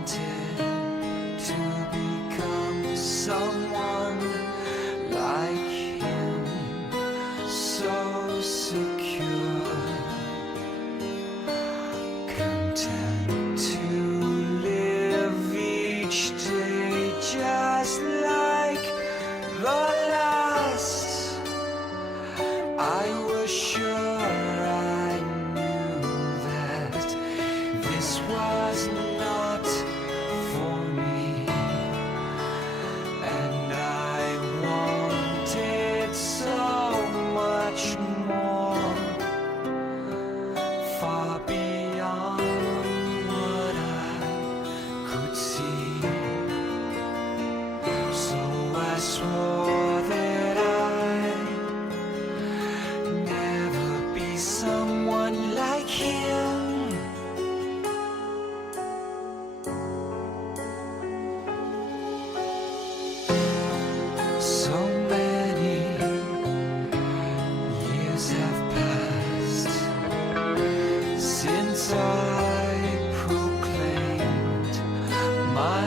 wanted to become someone like him, so secure, content to live each day just like the last. I was sure I knew that this was not for me, and I wanted so much more, far beyond what I could see. So I swore that I'd never be someone like him. So many years have passed since I proclaimed my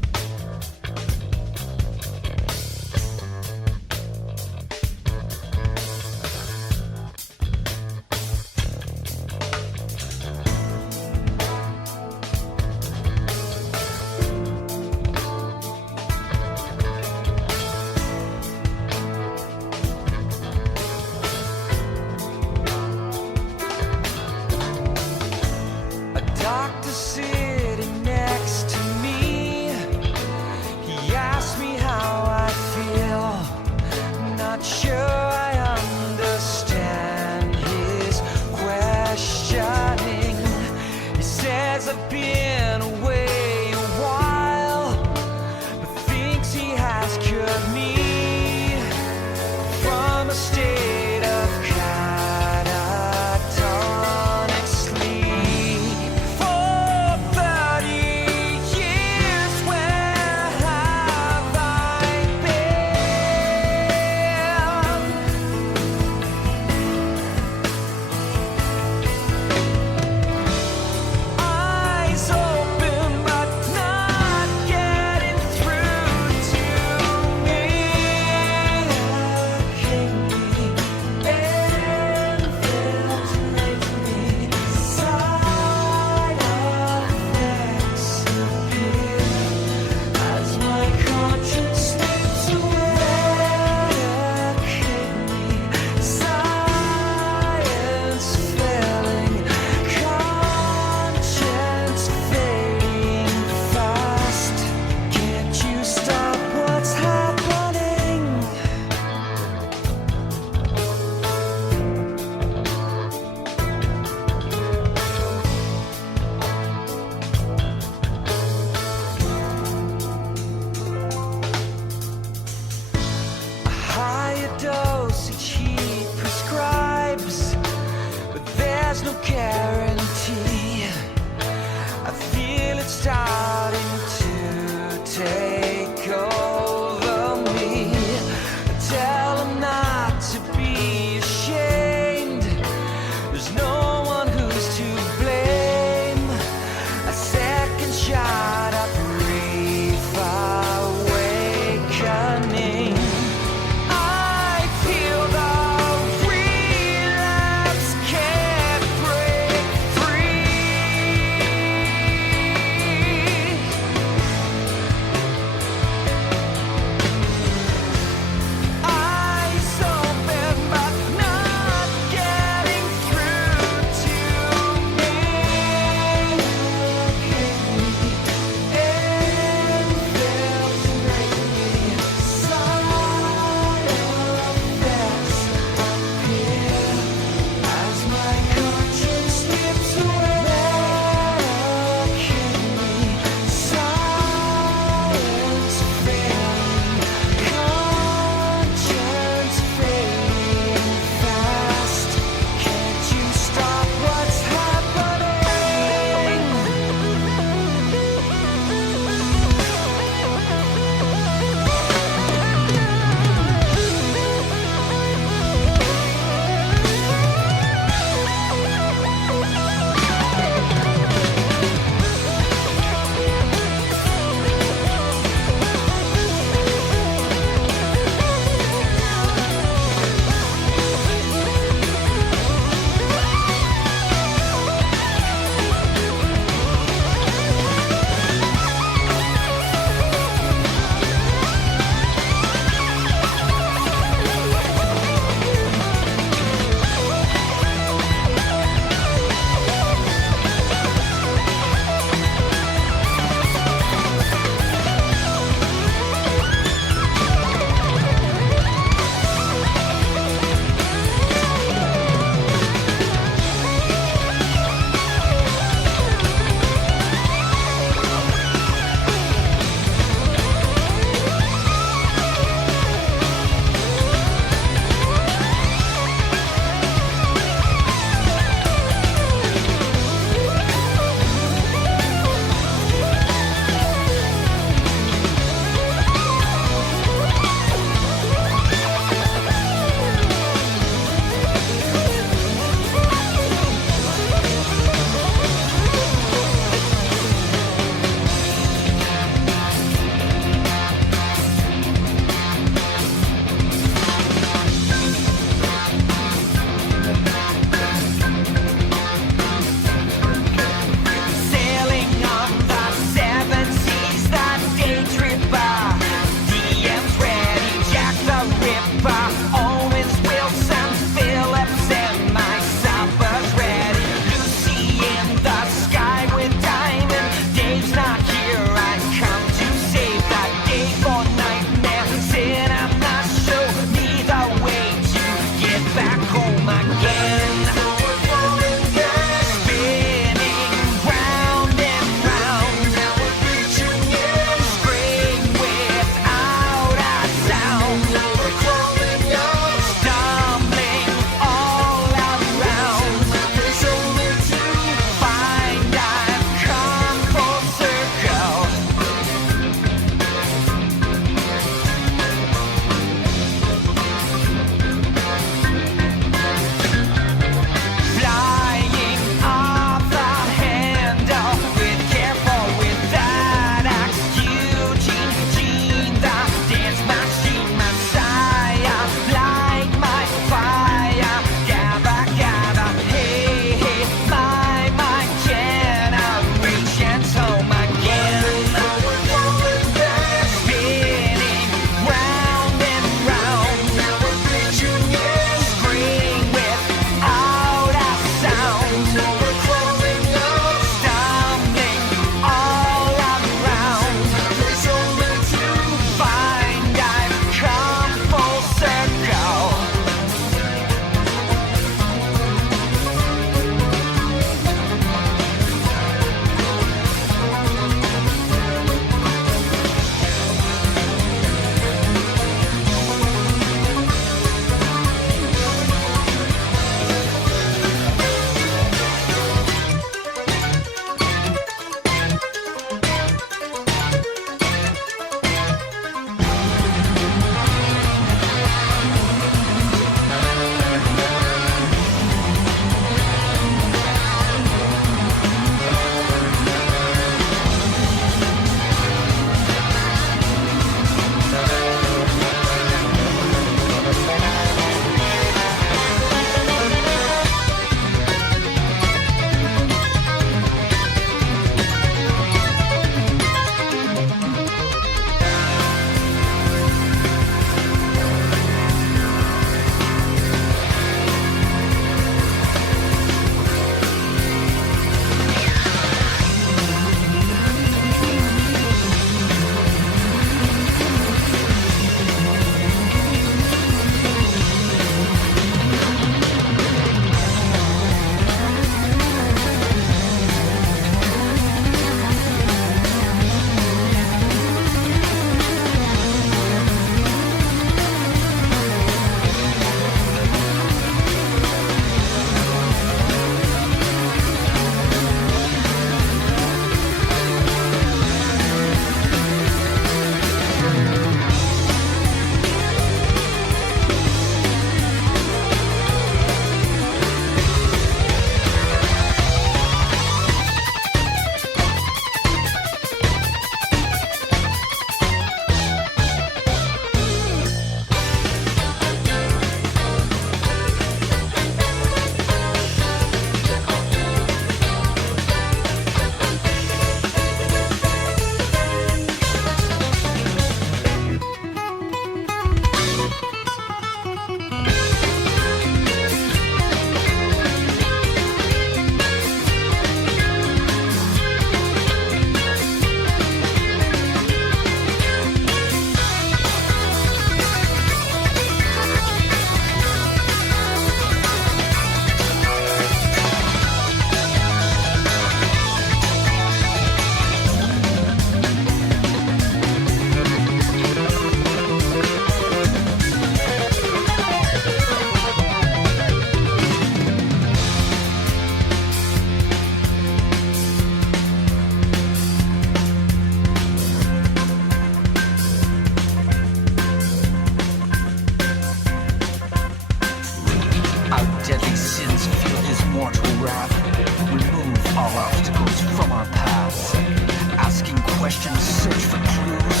search for clues.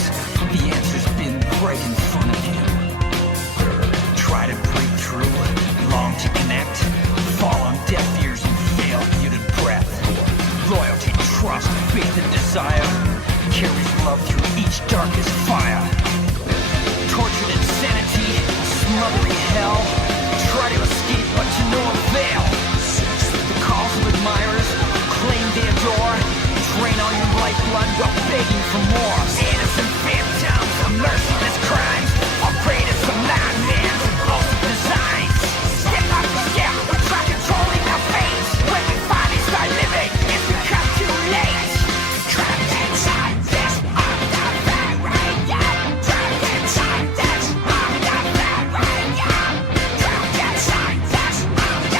The answer's been right in front of him. Try to break through, long to connect, fall on deaf ears and fail muted breath. Loyalty, trust, faith and desire carries love through each darkest fire. Tortured insanity, smothering hell, try to escape but to no avail. The calls of admirers, claim they adore, drain all your lifeblood while begging for more. Innocent phantoms of merciless crimes, are prey to some madman's impulsive designs. Step up the scale, we try controlling our fate. When we finally start living, it's become too late. Trapped inside this Octavarium. Trapped inside this Octavarium. Trapped inside this Octavarium.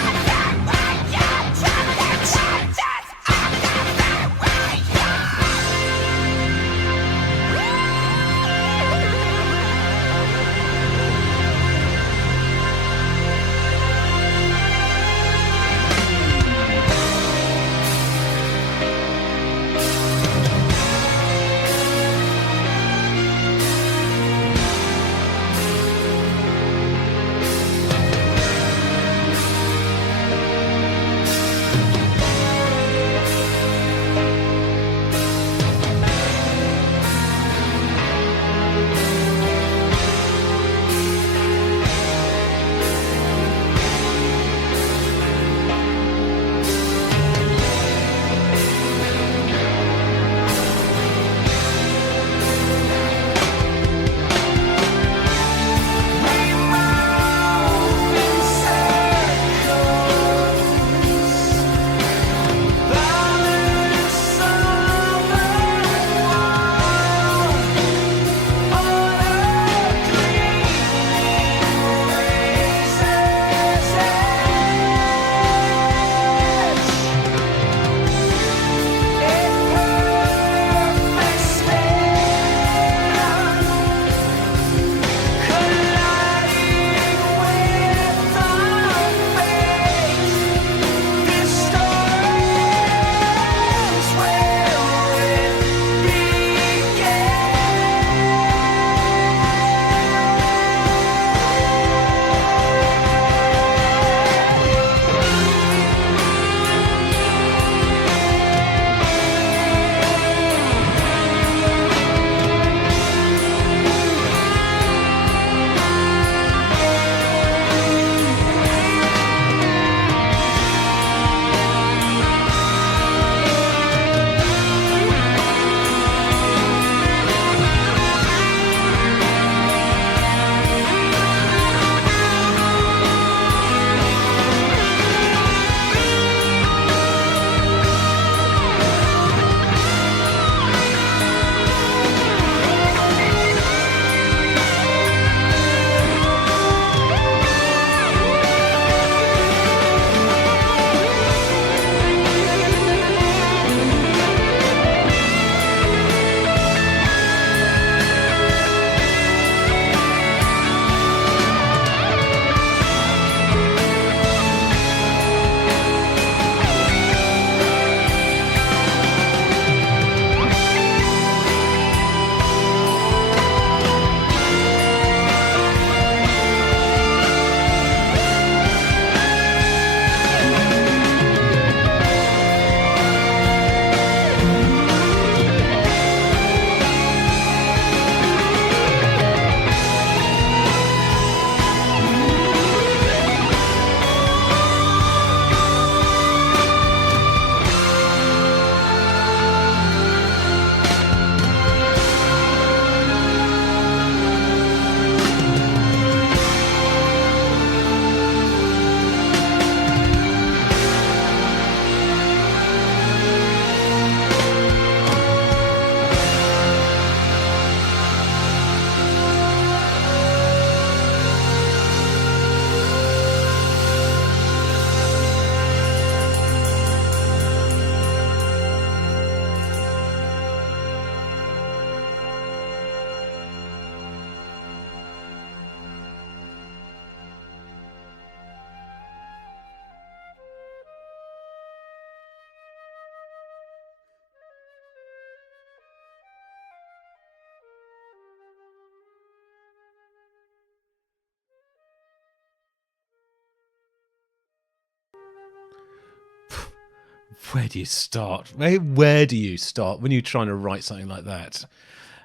where do you start? Where do you start when you're trying to write something like that?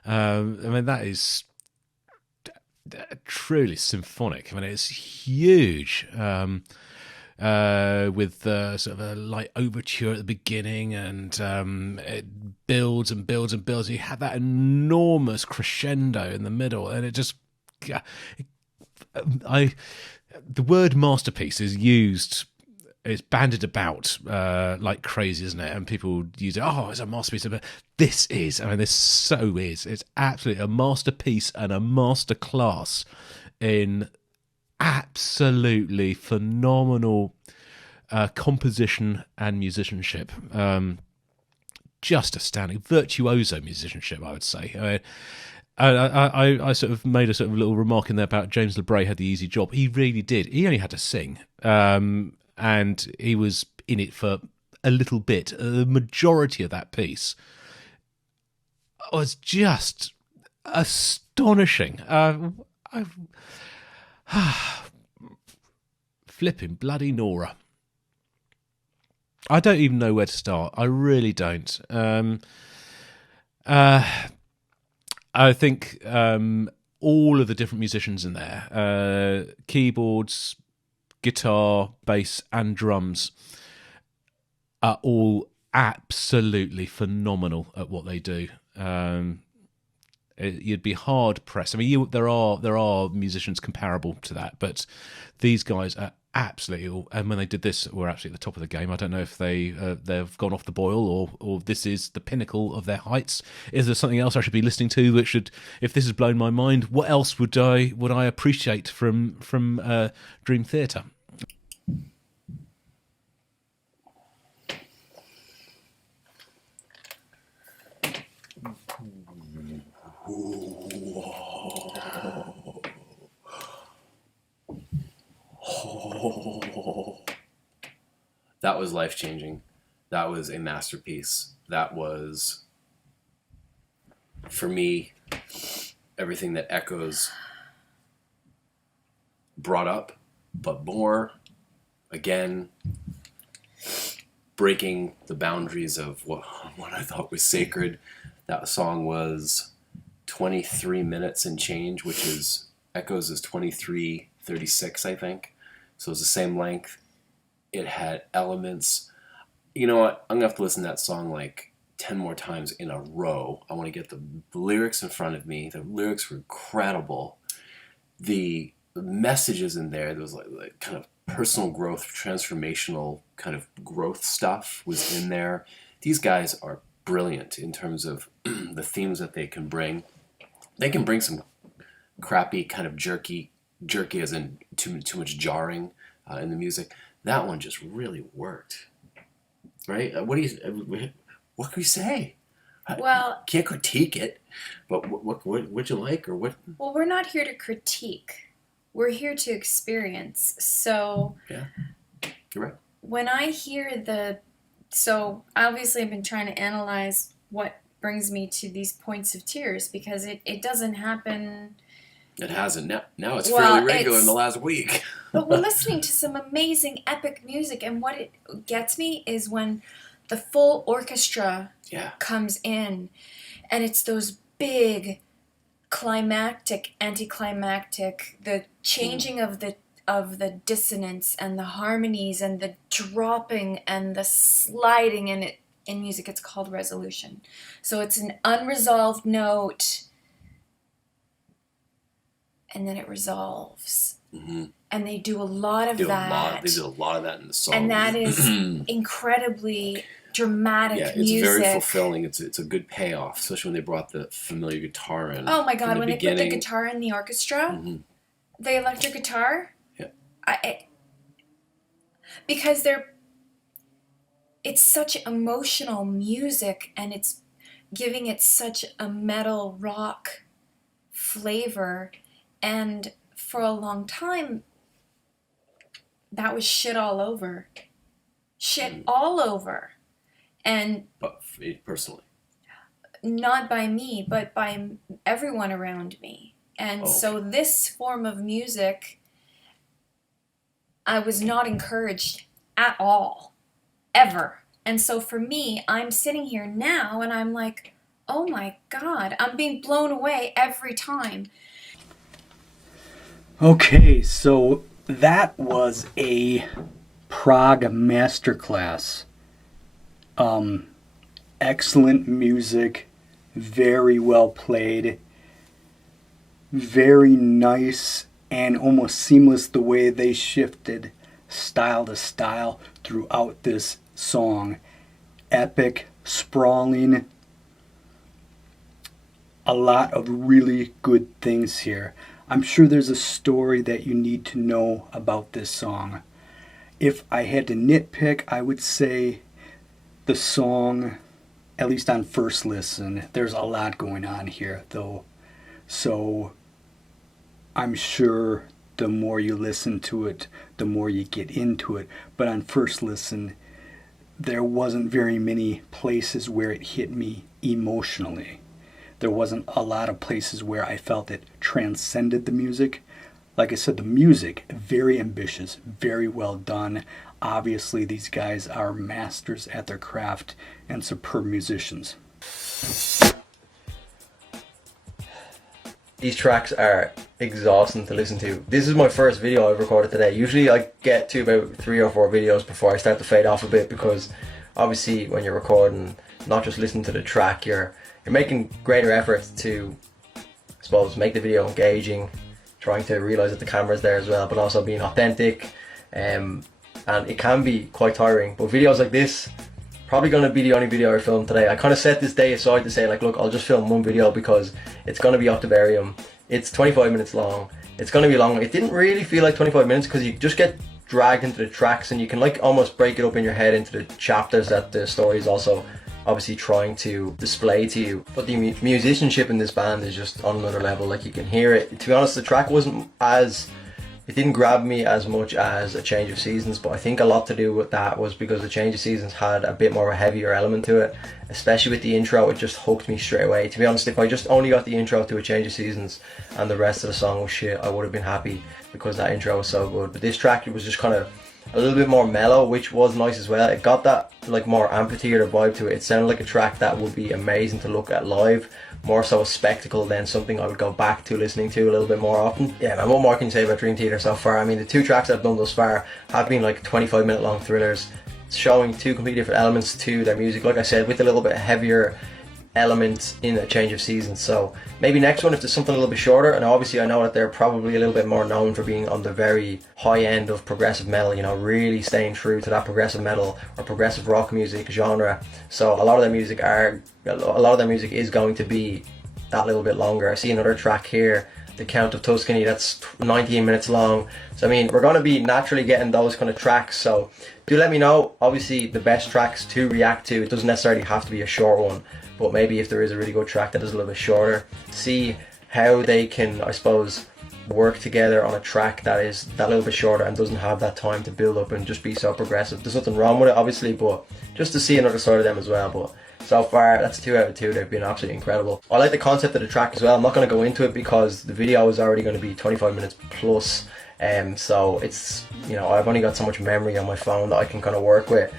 I mean, that is truly symphonic. I mean, it's huge. With sort of a light overture at the beginning, and it builds and builds and builds. You have that enormous crescendo in the middle, and it just, I, the word masterpiece is used. It's bandied about like crazy, isn't it? And people use it. Oh, it's a masterpiece. But this is. I mean, this so is. It's absolutely a masterpiece and a masterclass in absolutely phenomenal composition and musicianship. Just astounding, virtuoso musicianship, I would say. I sort of made a sort of little remark in there about James LeBray had the easy job. He really did. He only had to sing, and he was in it for a little bit. The majority of that piece was just astonishing. Flipping bloody Nora. I don't even know where to start. I really don't. I think all of the different musicians in there, keyboards, guitar, bass, and drums, are all absolutely phenomenal at what they do. You'd be hard pressed. I mean, there are musicians comparable to that, but these guys are absolutely all. And when they did this, were actually at the top of the game. I don't know if they've gone off the boil or this is the pinnacle of their heights. Is there something else I should be listening to that should, if this has blown my mind, what else would I appreciate from Dream Theater? That was life-changing. That was a masterpiece. That was, for me, everything that Echoes brought up, but more, again, breaking the boundaries of what I thought was sacred. That song was 23 minutes and change, which is, Echoes is 23:36, I think. So it's the same length. It had elements. You know what? I'm going to have to listen to that song like 10 more times in a row. I want to get the lyrics in front of me. The lyrics were incredible. The messages in there was like kind of personal growth, transformational kind of growth stuff was in there. These guys are brilliant in terms of the themes that they can bring. They can bring some crappy, kind of jerky as in too much jarring in the music. That one just really worked, right? What can we say? Well, Can't critique it, but what you like or what? well, we're not here to critique. We're here to experience. So Yeah, you're right. when I hear so obviously I've been trying to analyze what brings me to these points of tears because it doesn't happen. It hasn't. Now it's Well, fairly regular in the last week. But we're listening to some amazing epic music, and what it gets me is when the full orchestra Yeah. comes in, and it's those big climactic, anticlimactic, the changing of the dissonance and the harmonies and the dropping and the sliding, and in music it's called resolution. So it's an unresolved note, and then it resolves. Mm-hmm. And they do a lot of that. They did a lot of that in the song. And that is incredibly dramatic music. It's very fulfilling. It's a good payoff, especially when they brought the familiar guitar in. Oh my God, when beginning. they put the guitar in the orchestra, the electric guitar, because it's such emotional music and it's giving it such a metal rock flavor, and for a long time that was shit all over. All over. And but personally, not by me, but by everyone around me. And so this form of music, I was not encouraged at all, ever. And so for me, I'm sitting here now and I'm like, oh my God, I'm being blown away every time. Okay, so that was a Prague masterclass. Excellent music, very well played, very nice and almost seamless the way they shifted style to style throughout this song. Epic, sprawling, a lot of really good things here. I'm sure there's a story that you need to know about this song. If I had to nitpick, I would say the song, at least on first listen, there's a lot going on here though. So I'm sure the more you listen to it, the more you get into it. But on first listen, there wasn't very many places where it hit me emotionally. There wasn't a lot of places where I felt it transcended the music. Like I said, the music, very ambitious, very well done. Obviously, these guys are masters at their craft and superb musicians. These tracks are exhausting to listen to. This is my first video I've recorded today. Usually I get to about 3 or 4 videos before I start to fade off a bit, because obviously when you're recording, not just listening to the track, you're making greater efforts to, I suppose, make the video engaging, trying to realise that the camera's there as well, but also being authentic, and it can be quite tiring. But videos like this, probably going to be the only video I film today. I kind of set this day aside to say, like, look, I'll just film one video because it's going to be Octavarium. It's 25 minutes long. It's going to be long. It didn't really feel like 25 minutes because you just get dragged into the tracks and you can like almost break it up in your head into the chapters that the story is also obviously trying to display to you. But the musicianship in this band is just on another level. Like, you can hear it. To be honest, the track it didn't grab me as much as A Change of Seasons, but I think a lot to do with that was because A Change of Seasons had a bit more of a heavier element to it, especially with the intro. It just hooked me straight away. To be honest, if I just only got the intro to A Change of Seasons and the rest of the song was shit, I would have been happy because that intro was so good. But this track, it was just kind of a little bit more mellow, which was nice as well. It got that like more amphitheater vibe to it. It sounded like a track that would be amazing to look at live, more so a spectacle than something I would go back to listening to a little bit more often. Yeah, man, what more can you say about Dream Theater so far? I mean, the 2 tracks I've done thus far have been like 25-minute long thrillers, showing 2 completely different elements to their music, like I said, with a little bit heavier element in A Change of Seasons. So maybe next one, if there's something a little bit shorter, and obviously I know that they're probably a little bit more known for being on the very high end of progressive metal, you know, really staying true to that progressive metal or progressive rock music genre. So a lot of their music is going to be that little bit longer. I see another track here, The Count of Tuscany, that's 19 minutes long. So I mean, we're going to be naturally getting those kind of tracks. So do let me know, obviously, the best tracks to react to. It doesn't necessarily have to be a short one, but maybe if there is a really good track that is a little bit shorter, see how they can, I suppose, work together on a track that is that little bit shorter and doesn't have that time to build up and just be so progressive. There's nothing wrong with it, obviously, but just to see another side of them as well. But so far, that's 2 out of 2. They've been absolutely incredible. I like the concept of the track as well. I'm not going to go into it because the video is already going to be 25 minutes plus. So it's, you know, I've only got so much memory on my phone that I can kind of work with.